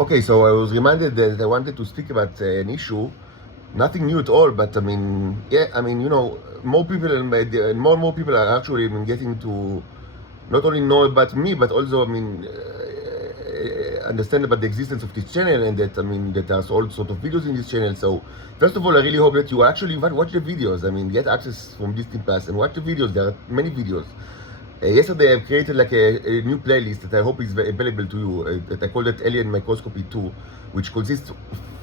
Okay, so I was reminded that I wanted to speak about an issue, nothing new at all, but I mean, yeah, I mean, more people and more people are actually getting to not only know about me, but also, I mean, understand about the existence of this channel and that, I mean, that there's all sort of videos in this channel. So, first of all, I really hope that you actually watch the videos. I mean, get access from Disney Plus and watch the videos. There are many videos. Yesterday, I've created like a new playlist that I hope is available to you. That I call it Alien Microscopy 2, which consists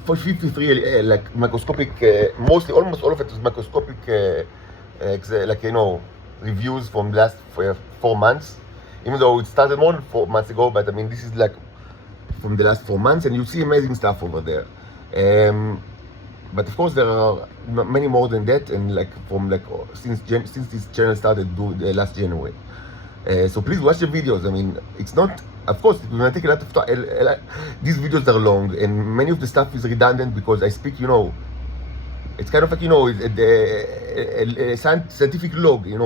for 53 like microscopic, mostly almost all of it is microscopic, like reviews from the last 4 months. Even though it started more than 4 months ago, but I mean this is like from the last 4 months, and you see amazing stuff over there. But of course there are many more than that, and like from like since this channel started last January. So please watch the videos. I mean, it's not, of course, it's gonna take a lot of time. These videos are long, and many of the stuff is redundant because I speak, it's kind of like, a scientific log, in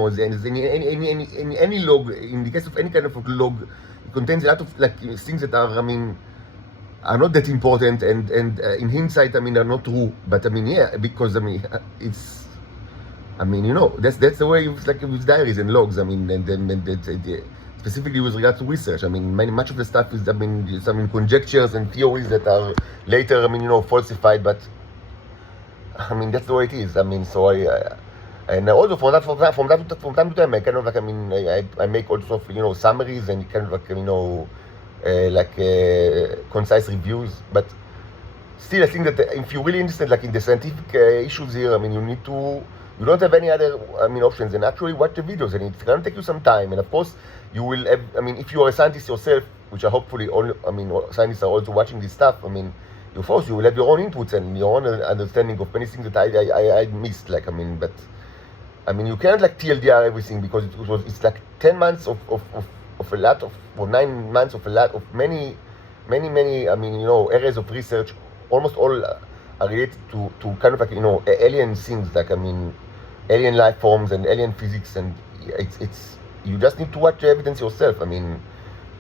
any log, in the case of any kind of log, it contains a lot of like things that are, I mean, are not that important, and in hindsight, I mean, are not true. But I mean, yeah, because I mean, that's the way it's like with diaries and logs. I mean, and specifically with regards to research. I mean, much of the stuff is, I mean, some conjectures and theories that are later, I mean, falsified. But I mean, that's the way it is. I mean, so and also from time to time, I kind of like, I mean, I make also, summaries and kind of like, concise reviews. But still, I think that if you're really interested, like in the scientific issues here, I mean, you don't have any other, I mean, options, and actually watch the videos, and it's gonna take you some time. And of course, you will have, I mean, if you are a scientist yourself, which are hopefully all, I mean, scientists are also watching this stuff. I mean, of course, you will have your own inputs and your own understanding of many things that I missed. Like, I mean, but I mean, you can't like TLDR everything, because it's like 10 months of a lot of, or 9 months of a lot of many, I mean, areas of research. Almost all are related to kind of like, alien things, like, I mean, alien life forms and alien physics, and it's you just need to watch the evidence yourself. I mean,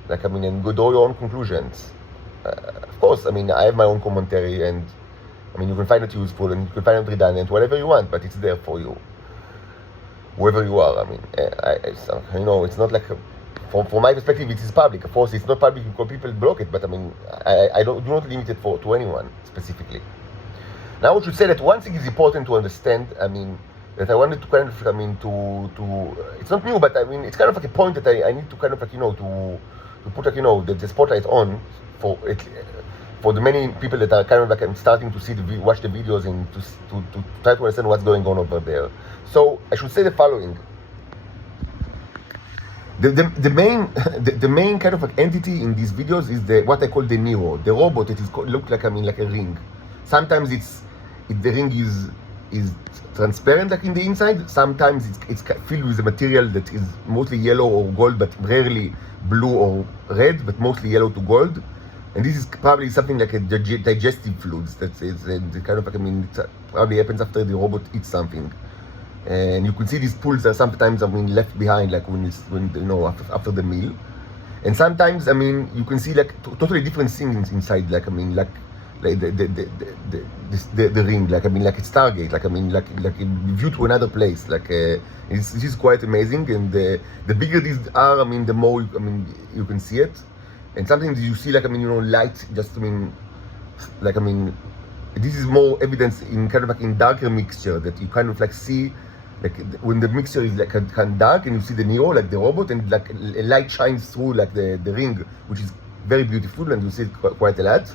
like, I mean, and go draw your own conclusions. Of course, I mean, I have my own commentary, and I mean, you can find it useful and you can find it redundant, whatever you want, but it's there for you, whoever you are. I mean, it's not like from my perspective, it is public. Of course, it's not public because people block it, but I mean, I do not limit it to anyone specifically. Now, I should say that one thing is important to understand. I mean, that I wanted to kind of, I mean, to it's not new, but I mean, it's kind of like a point that I need to kind of like, to put like, the spotlight on for the many people that are kind of like, I'm starting to see watch the videos and to try to understand what's going on over there. So I should say the following. The main kind of like entity in these videos is what I call the Neo, the robot that is look like, I mean, like a ring. Sometimes the ring is transparent, like in the inside. Sometimes it's filled with a material that is mostly yellow or gold, but rarely blue or red, but mostly yellow to gold. And this is probably something like a digestive fluids that is kind of like, I mean, it probably happens after the robot eats something. And you can see these pools are sometimes, I mean, left behind, like when after the meal. And sometimes, I mean, you can see like totally different things inside, like, I mean, like the ring, like, I mean, like it's Stargate, like, I mean, like a view to another place, like this is quite amazing. And the bigger these are, I mean, the more you can see it. And sometimes you see, like, I mean, light, just, I mean, like, I mean, this is more evidence in kind of like in darker mixture, that you kind of like see, like when the mixture is like kind of dark, and you see the Neo, like the robot, and like a light shines through like the ring, which is very beautiful, and you see it quite a lot.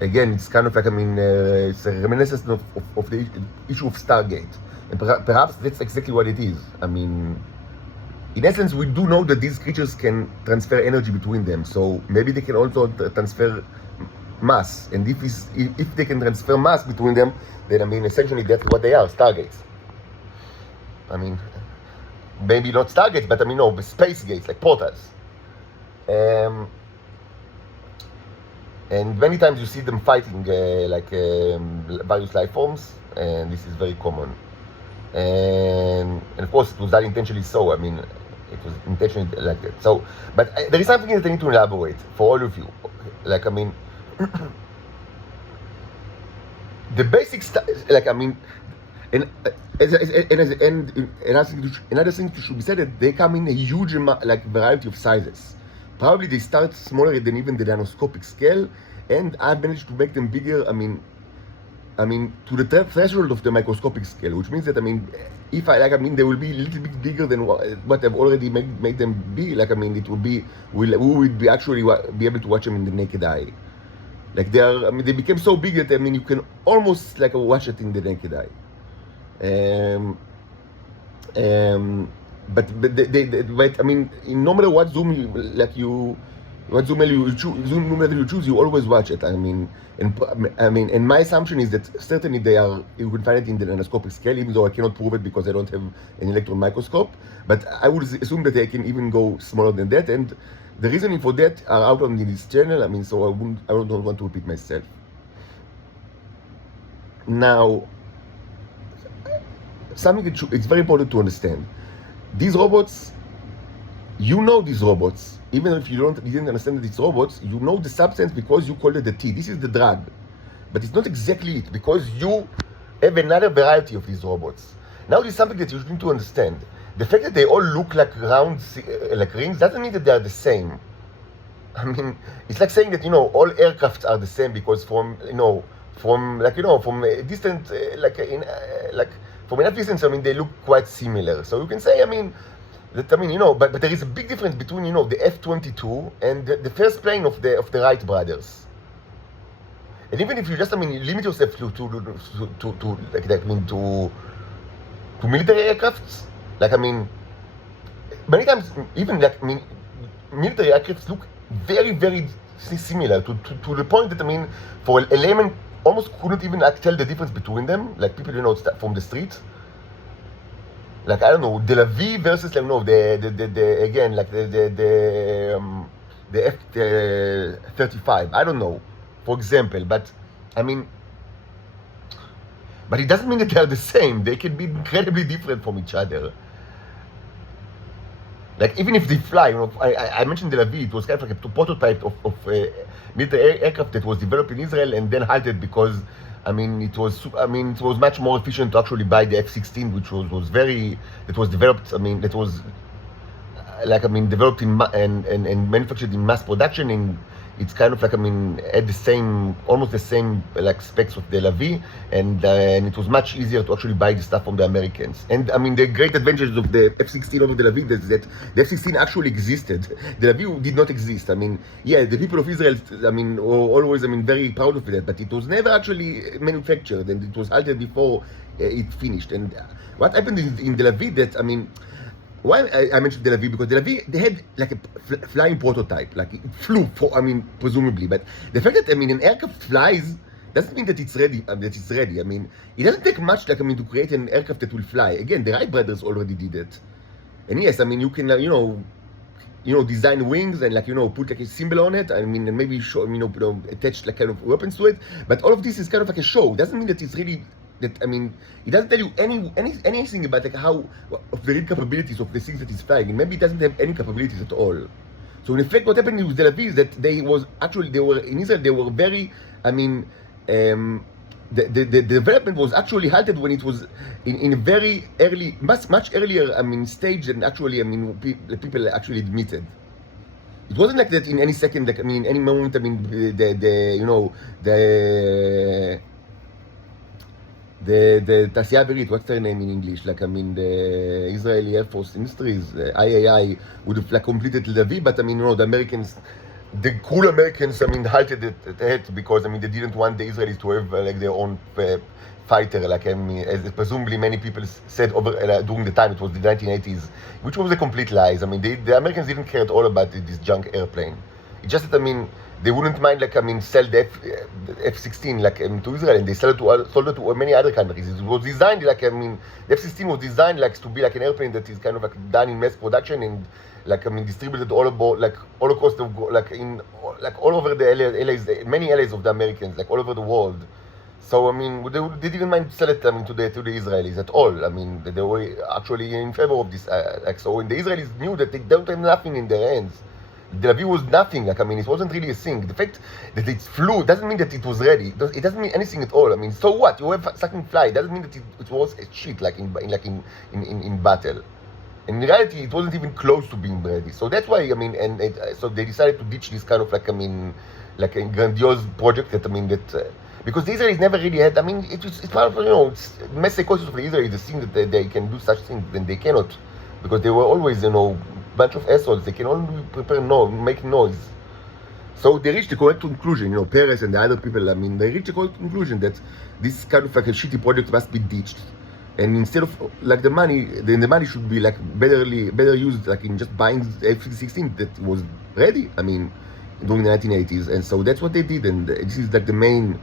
Again, it's kind of like, I mean, it's a reminiscence of the issue of Stargate, and perhaps that's exactly what it is. I mean, in essence, we do know that these creatures can transfer energy between them, so maybe they can also transfer mass. And if they can transfer mass between them, then, I mean, essentially that's what they are, Stargates. I mean, maybe not Stargates, but I mean, no, space gates, like portals. And many times you see them fighting various life forms, and this is very common. And of course, it was done intentionally so. I mean, it was intentionally like that. So, but there is something that I need to elaborate for all of you. Like, I mean, the basic like I mean, and another thing should be said that they come in a huge like variety of sizes. Probably they start smaller than even the nanoscopic scale, and I've managed to make them bigger. I mean, to the threshold of the microscopic scale, which means that if I they will be a little bit bigger than what I've already made them be. Like it will be, we would be actually be able to watch them in the naked eye. Like they became so big that you can almost like watch it in the naked eye. But no matter what zoom what zoom level you choose, you always watch it. And my assumption is that certainly you can find it in the nanoscopic scale, even though I cannot prove it because I don't have an electron microscope. But I would assume that they can even go smaller than that. And the reasoning for that are out on this channel. So I don't want to repeat myself. Now, something it's very important to understand. These robots, these robots, even if you didn't understand that it's robots, you know the substance because you called it the T. This is the drug. But it's not exactly it, because you have another variety of these robots. Now, this is something that you need to understand. The fact that they all look like round, like rings, doesn't mean that they are the same. It's like saying that, all aircrafts are the same because from a distant, from enough distance, they look quite similar. So you can say, but there is a big difference between, the F-22 and the first plane of the Wright brothers. And even if you just, limit yourself to military aircrafts, many times, even military aircrafts look very, very similar to the point that, for a layman, almost couldn't even tell the difference between them, like people from the street. Like I don't know, the Lavi versus the F-35. I don't know, for example, but but it doesn't mean that they are the same. They can be incredibly different from each other. Like even if they fly, I mentioned the Lavi. It was kind of like a prototype of military aircraft that was developed in Israel and then halted because, it was much more efficient to actually buy the F-16, which was developed. Developed and manufactured in mass production, and it's kind of like had almost the same specs of the Lavi, and it was much easier to actually buy the stuff from the Americans. And the great advantage of the F-16 over the Lavi is that the F-16 actually existed. The Lavi did not exist. The people of Israel, were always very proud of that, but it was never actually manufactured, and it was halted before it finished. And what happened in the Lavi that why I mentioned the Lavi, because the Lavi, they had like a flying prototype, like it flew presumably, but the fact that an aircraft flies doesn't mean that it's ready. It doesn't take much to create an aircraft that will fly. Again, the Wright brothers already did it, and yes, you can design wings and put a symbol on it. And maybe show attach kind of weapons to it. But all of this is kind of like a show. It doesn't mean that it's really. It doesn't tell you anything about how of the real capabilities of the things that it's flying. And maybe it doesn't have any capabilities at all. So in effect, what happened with the Lavi is that they were in Israel. They were very. The development was actually halted when it was in a very early, much earlier stage than actually the people actually admitted. It wasn't like that in any second, any moment. The Tasya Avirit, what's their name in English? The Israeli Air Force Industries, IAI, would have completed Lavi, but the Americans, the cool Americans, halted it because they didn't want the Israelis to have their own fighter, as presumably many people said during the time. It was the 1980s, which was a complete lies. The Americans didn't care at all about this junk airplane. It's just that they wouldn't mind sell the F-16 to Israel, and they sold it to many other countries. It was designed the F-16 was designed to be an airplane that is kind of done in mass production and distributed all across the all over the LAs, many LAs of the Americans, all over the world. So they didn't mind sell it to the Israelis at all. They were actually in favor of this. So when the Israelis knew that they don't have nothing in their hands, Lavi was nothing. Like, I mean, it wasn't really a thing. The fact that it flew doesn't mean that it was ready. It doesn't mean anything at all. I mean, so what? You have fucking fly. It doesn't mean that it was a shit like in battle. In reality, it wasn't even close to being ready. So that's why, I mean, so they decided to ditch this kind of like, I mean, like a grandiose project that, I mean, that because the Israelis never really had. I mean, it's part of, it's mass psychosis of the Israelis. The thing that they can do such things, then they cannot, because they were always, bunch of assholes. They can only make noise. So they reached the correct conclusion, Perez and the other people, I mean, they reached the correct conclusion that this kind of like a shitty project must be ditched. And instead of like the money, then the money should be like better used like in just buying F-16 that was ready, I mean, during the 1980s. And so that's what they did. And this is like the main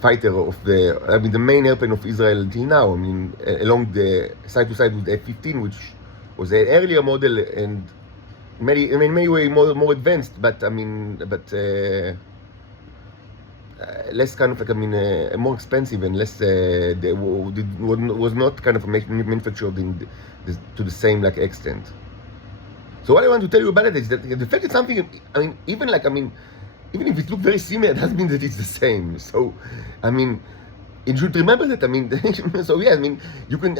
fighter of the main airplane of Israel until now. I mean, along the side to side with the F-15, which was an earlier model and in many ways more advanced, but less kind of like more expensive and less was not kind of manufactured to the same like extent. So what I want to tell you about it is that the fact that something, even if it looks very similar, doesn't mean that it's the same. So you should remember that. So yeah, you can.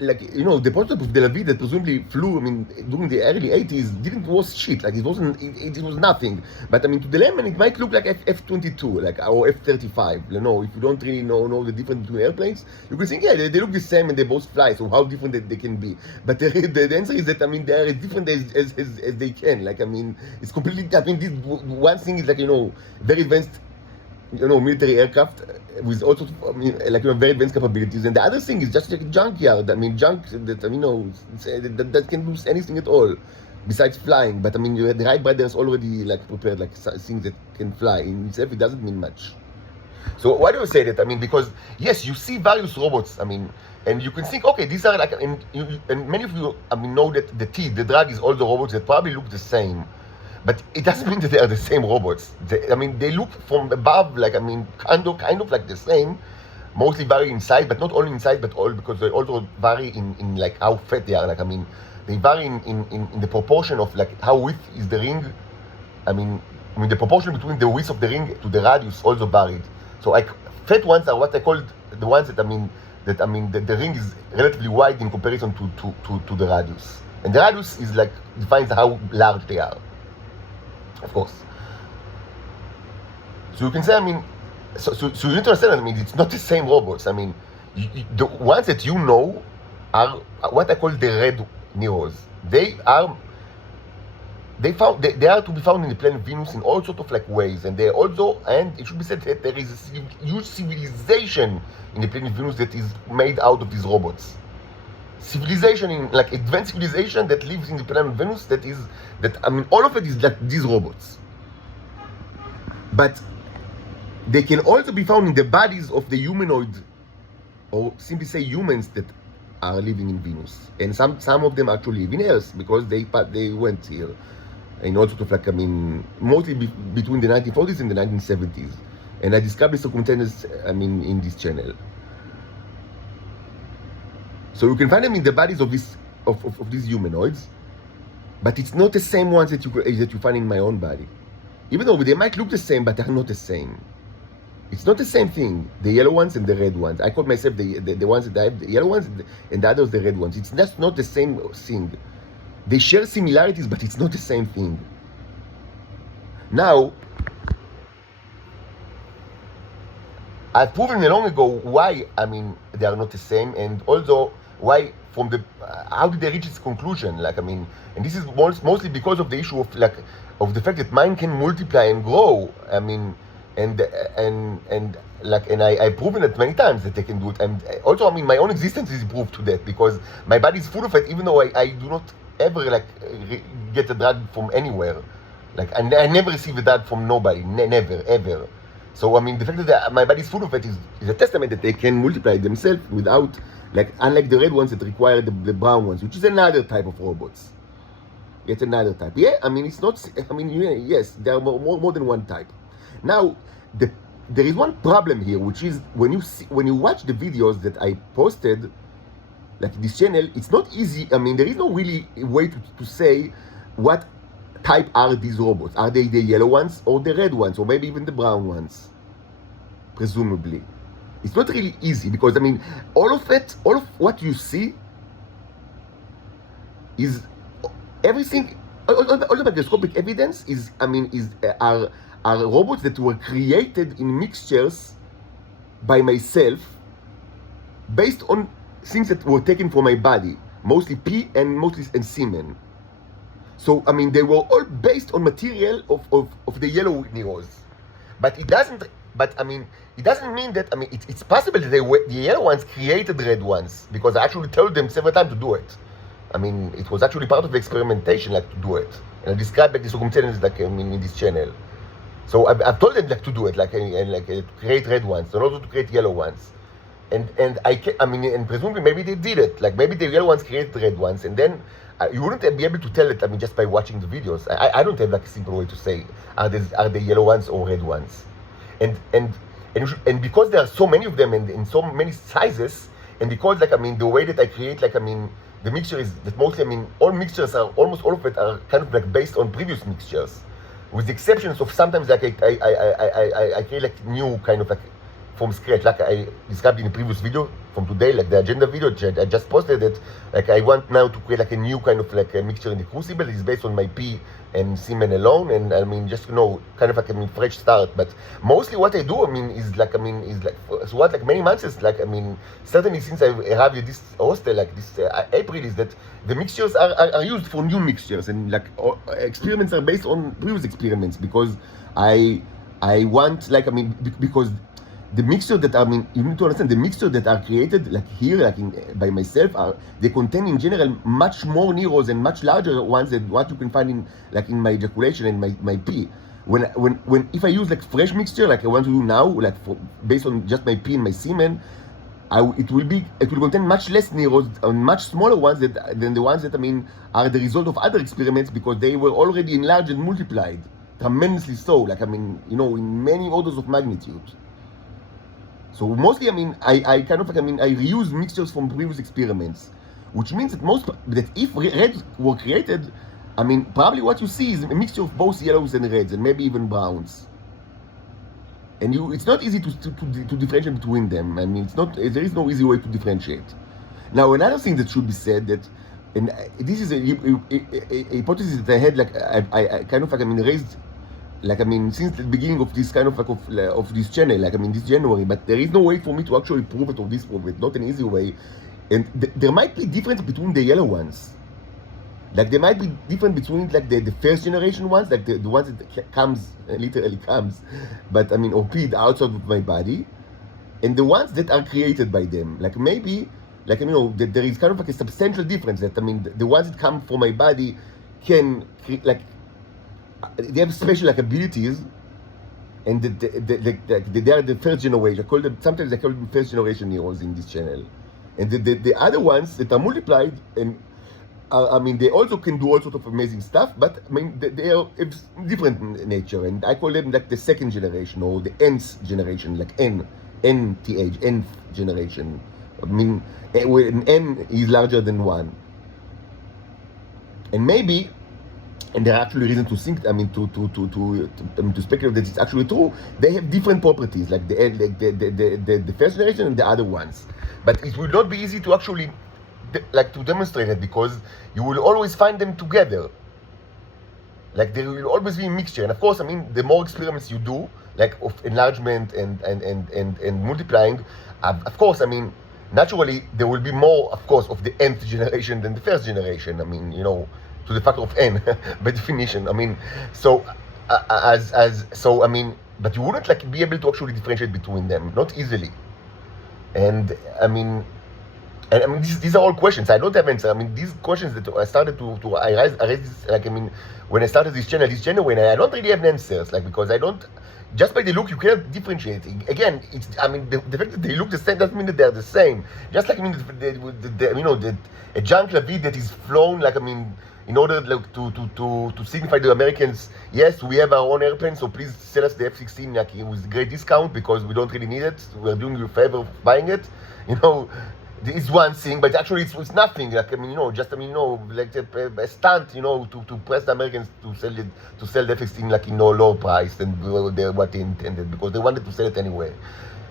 The prototype of the Lavi that presumably flew, during the early 80s was shit. Like, it wasn't, it was nothing. But, to the layman, it might look like F-22, or F-35. If you don't really know the difference between airplanes, you can think, yeah, they look the same and they both fly, so how different they can be. But the answer is that, they are as different as they can. It's completely, this one thing is very advanced, military aircraft with also, very advanced capabilities, and the other thing is just like a junkyard. Junk that that can do anything at all besides flying. But the Wright brothers already prepared things that can fly. In itself, it doesn't mean much. So why do I say that? Because yes, you see various robots. And you can think, okay, these are and many of you know that the drug is all the robots that probably look the same. But it doesn't mean that they are the same robots. They look from above, kind of like the same, mostly vary in size, but not only in size, but all because they also vary in how fat they are. They vary in the proportion of how width is the ring. The proportion between the width of the ring to the radius also varied. So fat ones are what I call the ones that the ring is relatively wide in comparison to the radius, and the radius is defines how large they are. Of course. So you can say, so you need to understand, it's not the same robots. The ones that are what I call the red Neros. They are to be found in the planet Venus in all sorts of ways, and it should be said that there is a huge civilization in the planet Venus that is made out of these robots. Civilization advanced civilization that lives in the planet Venus all of it is these robots. But they can also be found in the bodies of the humanoid, or simply say humans that are living in Venus. And some of them actually live in Earth because they went here in all sorts of mostly between the 1940s and the 1970s. And I described the circumstances in this channel. So you can find them in the bodies of these humanoids, but it's not the same ones that you find in my own body. Even though they might look the same, but they're not the same. It's not the same thing. The yellow ones and the red ones. I call myself the ones that I have, the yellow ones, and the others the red ones. It's just not the same thing. They share similarities, but it's not the same thing. Now, I've proven long ago why they are not the same, and also why how did they reach this conclusion? And this is mostly because of the issue of the fact that mind can multiply and grow. And I've proven it many times that they can do it. And also, my own existence is proof to that, because my body is full of it, even though I do not ever get a drug from anywhere. I never receive a drug from nobody, never, ever. So the fact that my body is full of it is a testament that they can multiply themselves without, unlike the red ones that require the brown ones, which is another type of robots. Yet another type. Yeah, it's not. Yes, there are more than one type. Now, there is one problem here, which is when you watch the videos that I posted, this channel, it's not easy. There is no really way to say what type are these robots? Are they the yellow ones or the red ones or maybe even the brown ones? Presumably. It's not really easy because I mean, all of what you see is everything. All the microscopic evidence are robots that were created in mixtures by myself based on things that were taken from my body, mostly pee and semen. So I mean, they were all based on material of the yellow neurons, but it doesn't mean that it's possible that the yellow ones created red ones, because I actually told them several times to do it. I mean, it was actually part of the experimentation, like, to do it. And I described like the circumstances, like, in this channel. So I've told them like to do it, to create red ones, and also to create yellow ones. And presumably maybe they did it. Like, maybe the yellow ones created red ones, and then you wouldn't be able to tell it. I mean, just by watching the videos. I don't have like a simple way to say are they yellow ones or red ones. And because there are so many of them and in so many sizes, and because the way that I create the mixture is that mostly all mixtures are almost all of it are kind of like based on previous mixtures, with the exceptions of sometimes like I create like new kind of like from scratch, like I described in the previous video from today, like the agenda video I just posted it. Like, I want now to create like a new kind of like a mixture in the crucible. It's based on my pee and semen alone, and just kind of like fresh start. But mostly what I do is many months is certainly since I have this hostel like this April, is that the mixtures are used for new mixtures, and like experiments are based on previous experiments, because I want because the mixture that you need to understand, the mixture that are created like here, by myself, they contain in general much more neurons and much larger ones than what you can find in my ejaculation and my pee. When if I use like fresh mixture like I want to do now, based on just my pee and my semen, it will contain much less neurons and much smaller ones than the ones that are the result of other experiments, because they were already enlarged and multiplied tremendously, so in many orders of magnitude. So mostly, I reuse mixtures from previous experiments, which means that if reds were created, probably what you see is a mixture of both yellows and reds, and maybe even browns. And it's not easy to differentiate between them. There is no easy way to differentiate. Now, another thing that should be said, that, and this is a hypothesis that I had, I kind of raised, since the beginning of this kind of this channel, this January, but there is no way for me to actually prove it or disprove it, not an easy way. And there might be difference between the yellow ones. There might be difference between the first generation ones, the ones that literally comes, but or peed outside of my body, and the ones that are created by them. Maybe, that there is kind of a substantial difference, that the ones that come from my body can they have special abilities, and they are the first generation. Sometimes I call them first generation neurons in this channel, and the other ones that are multiplied and they also can do all sorts of amazing stuff, but they are different in nature, and I call them the second generation or the nth generation, nth generation. When n is larger than 1, and maybe. And there are actually reasons to think, to speculate that it's actually true. They have different properties, the first generation and the other ones. But it will not be easy to actually, to demonstrate it, because you will always find them together. There will always be a mixture. And of course, the more experiments you do, of enlargement and multiplying, of course, naturally, there will be more, of course, of the nth generation than the first generation. To the factor of n, by definition. But you wouldn't be able to actually differentiate between them, not easily. And these are all questions. I don't have answer. These questions that I started I raised this, when I started this channel, when I don't really have answers, because I don't. Just by the look, you cannot differentiate. Again, it's the fact that they look the same doesn't mean that they're the same. Just a junk Lavi that is flown, in order to signify to the Americans, yes, we have our own airplane, so please sell us the F-16 with great discount, because we don't really need it. We're doing you a favor of buying it. it's one thing, but actually it's nothing. Like, I mean, just, I mean, like a stunt, to press the Americans to sell the F-16 like, low price than what they intended, because they wanted to sell it anyway.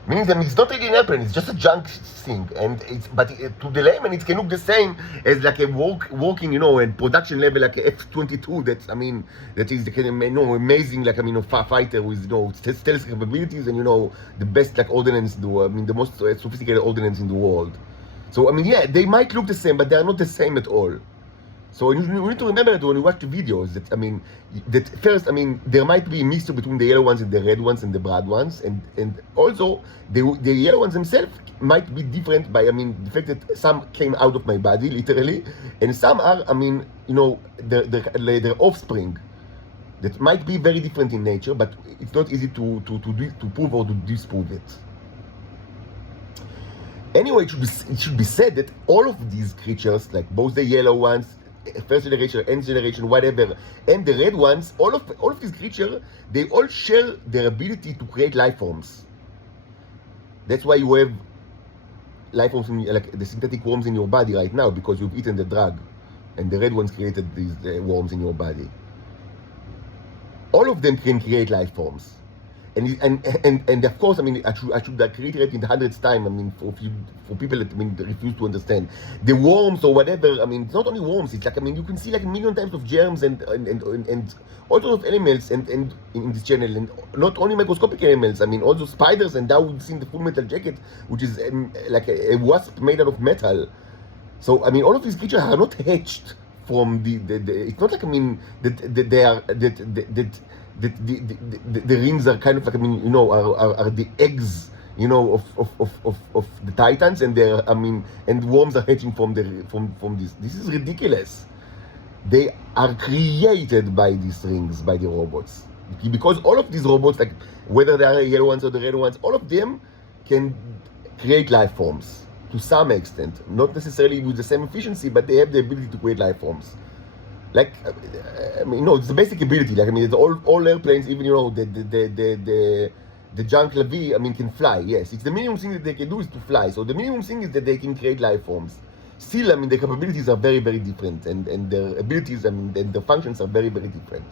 Meaning that it's not really an airplane, it's just a junk thing, but to the layman it can look the same as like a working, and production level like a F-22. That's, I mean, that is amazing, like, I mean, fighter with stealth capabilities and the best like ordnance, the most sophisticated ordnance in the world. So I mean, yeah, they might look the same, but they are not the same at all. So you need to remember that when you watch the videos, that, I mean, that first, I mean, there might be a mixture between the yellow ones and the red ones and the brown ones, and also the yellow ones themselves might be different by, I mean, the fact that some came out of my body, literally, and some are, I mean, their offspring, that might be very different in nature, but it's not easy to prove or to disprove it. Anyway, it should be said that all of these creatures, like both the yellow ones, first generation, nth generation, whatever, and the red ones, all of these creatures, they all share their ability to create life forms. That's why you have life forms, like the synthetic worms in your body right now, because you've eaten the drug, and the red ones created these worms in your body. All of them can create life forms. And of course, I mean, I should reiterate in the 100th time, I mean, for people that, I mean, refuse to understand. The worms or whatever, I mean, it's not only worms, it's like, I mean, you can see like a million types of germs and all sorts of animals and in this channel, and not only microscopic animals, I mean, also spiders, and now we've seen the Full Metal Jacket, which is like a wasp made out of metal. So, I mean, all of these creatures are not hatched from the it's not like, I mean, that they are, the rings are kind of like, I mean, are the eggs, of the titans, and they're, I mean, and worms are hatching from this. This is ridiculous. They are created by these rings, by the robots, because all of these robots, like whether they are the yellow ones or the red ones, all of them can create life forms to some extent, not necessarily with the same efficiency, but they have the ability to create life forms. Like, I mean, it's the basic ability. Like, I mean, it's all airplanes, even, the junk Lavi, I mean, can fly. Yes, it's the minimum thing that they can do is to fly. So the minimum thing is that they can create life forms. Still, I mean, their capabilities are very, very different, and their abilities, I mean, and their functions are very, very different.